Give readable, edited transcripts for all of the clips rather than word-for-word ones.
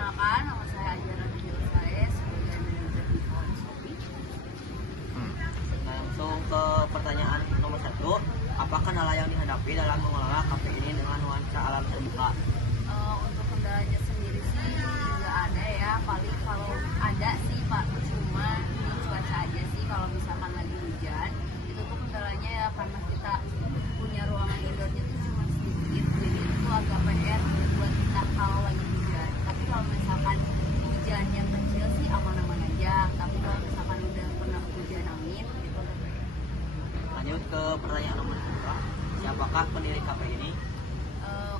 Perkenalkan, nama saya Ajara Najwa sebagai manajer di kawan Shopee. Langsung ke pertanyaan nomor 1. Apa kendala yang dihadapi dalam mengelola kafe ini dengan nuansa alam terbuka? Untuk kendalanya sendiri sih nggak ada ya, paling kalau ada sih Pak, cuma di cuaca aja sih. Kalau misalkan lagi hujan, itu tuh kendalanya ya karena kita punya ruangan indoornya tuh cuma sedikit, jadi itu agak PR buat kita kalau lagi hujan. Tapi kalau misalkan hujan yang kecil sih aman-aman aja, tapi kalau misalkan udah pernah hujan angin itu udah PR. Lanjut ke pertanyaan nomor 2. Siapakah pendiri kafe ini?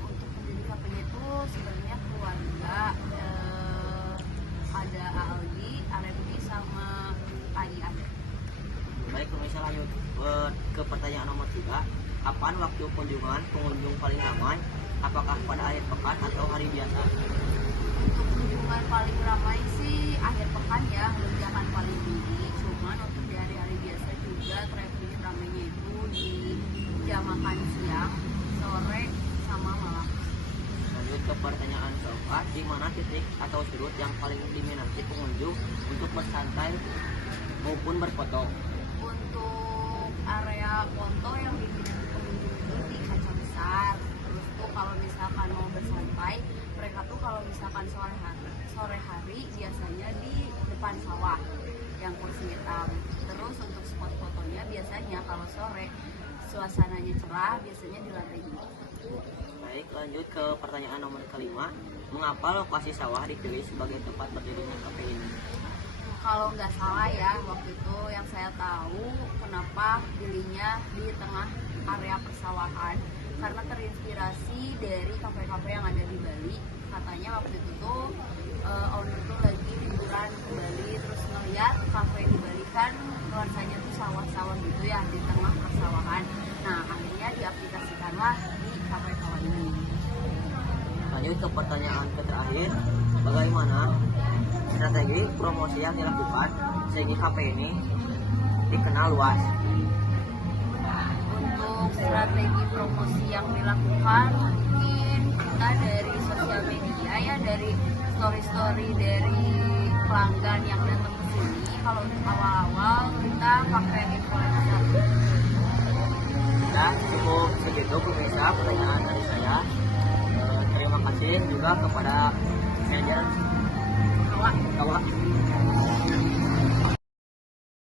Untuk pendiri kafenya itu sebenarnya keluarga, ada Aldi, Aremdi sama Ai ada. Baik, pemirsa, lanjut ke pertanyaan nomor 3. Kapan waktu kunjungan pengunjung paling ramai? Apakah pada akhir pekan atau hari biasa? Untuk kunjungan paling ramai sih akhir pekan ya, lonjakan paling tinggi. Cuman untuk di hari-hari biasa juga traffic ramainya itu di jam makan siang, sore, sama malam. Lanjut ke pertanyaan keempat. Di mana titik atau sudut yang paling diminati pengunjung untuk bersantai maupun berfoto? Untuk area foto yang diminati pengunjung itu di kaca besar. Terus tuh kalau misalkan mau bersantai, mereka tuh kalau misalkan sore hari biasanya di depan sawah yang kursi hitam. Terus untuk spot fotonya biasanya kalau sore suasananya cerah, biasanya di lantai 2. Baik, lanjut ke pertanyaan nomor kelima. Mengapa lokasi sawah dipilih sebagai tempat berdirinya kafe ini? Kalau nggak salah ya, waktu itu yang saya tahu kenapa pilihnya di tengah area persawahan, karena terinspirasi dari kafe-kafe yang ada di Bali. Katanya waktu itu tuh owner tuh lagi liburan ke Bali, terus ngeliat kafe di Bali kan nuansanya tuh sawah-sawah gitu ya, di tengah persawahan. Nah, akhirnya diaplikasikanlah di kafe-kafe ini. Lanjut ke pertanyaan terakhir. Bagaimana strategi promosi yang dilakukan sehingga kafe ini dikenal luas? Untuk strategi promosi yang dilakukan, mungkin kita dari sosial media ya, dari story-story dari pelanggan yang datang ke sini. Kalau untuk awal-awal kita pakai influencer. Dan cukup segitu pemirsa pertanyaan dari saya. Terima kasih juga kepada manajer Awak Kawak